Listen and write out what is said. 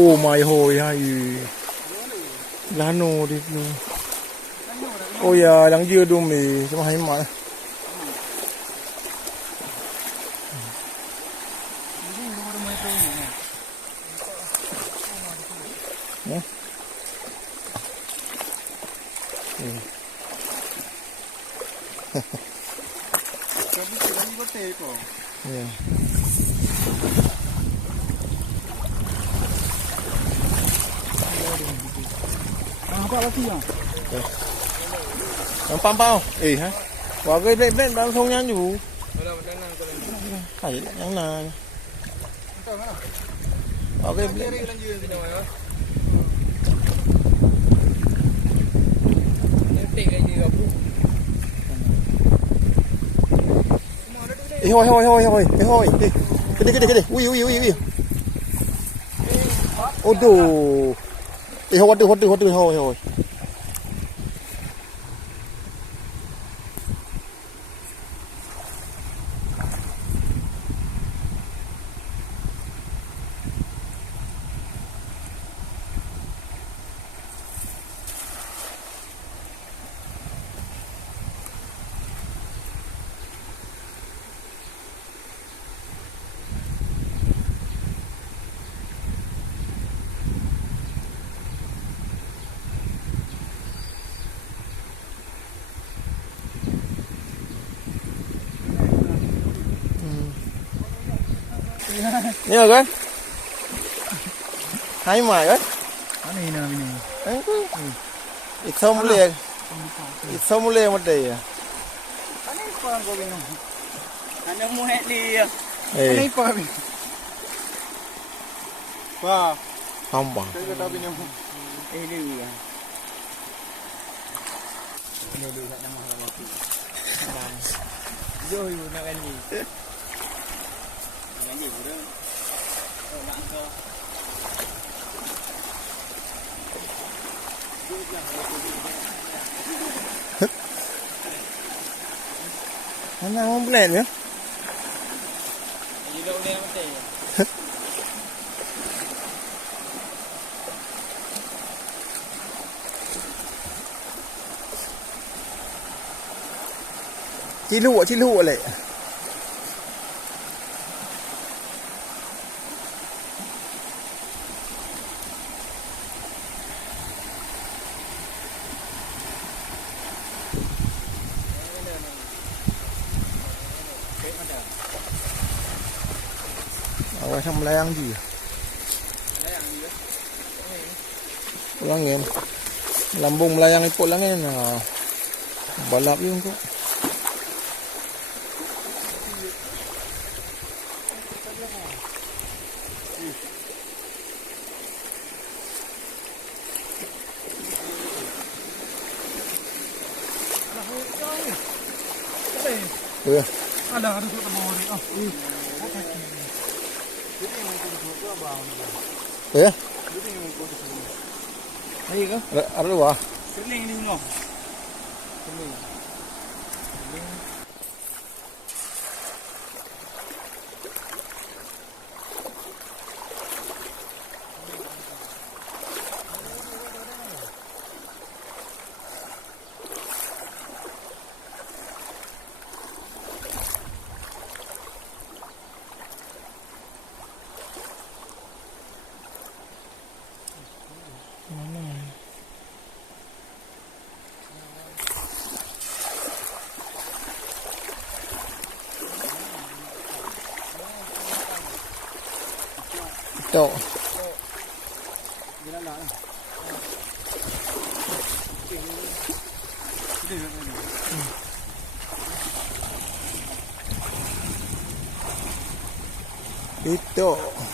Oh my hồi hay lá nô đi luôn. Ôi à, đang dưa đu mì cho hay mà. Apa lagi ya? Yang pampau. Ha. Wah, cái đây đang không nhăn chủ. Phải nhăn là. Ở cái Thôi. Cái đi. Ui. Ôi đồ. Thôi. Nhớ cái hay mày cái Ini nak ini. It's mulai một day. Ini apa kau bingung? Hanya muhet dia. Ini apa? Wah, không bằng. saya kata bingung. Ini dia. Ini dia tak nama waktu. Jom nak ganti. Ganti sudah. Oh, nak kau. Anh đang không lên nữa. Đi đâu đeo cái gì? Chi lụa lại. Ở trong lai ăn gì? Lang em. Lambung layang ipo lang yan. Balap yung ko. Iya. Ada tu bawah ni. Oh. Iya. Ayo ke? Ada dua. Seling ni no. Dito. Ginala lang. Dito.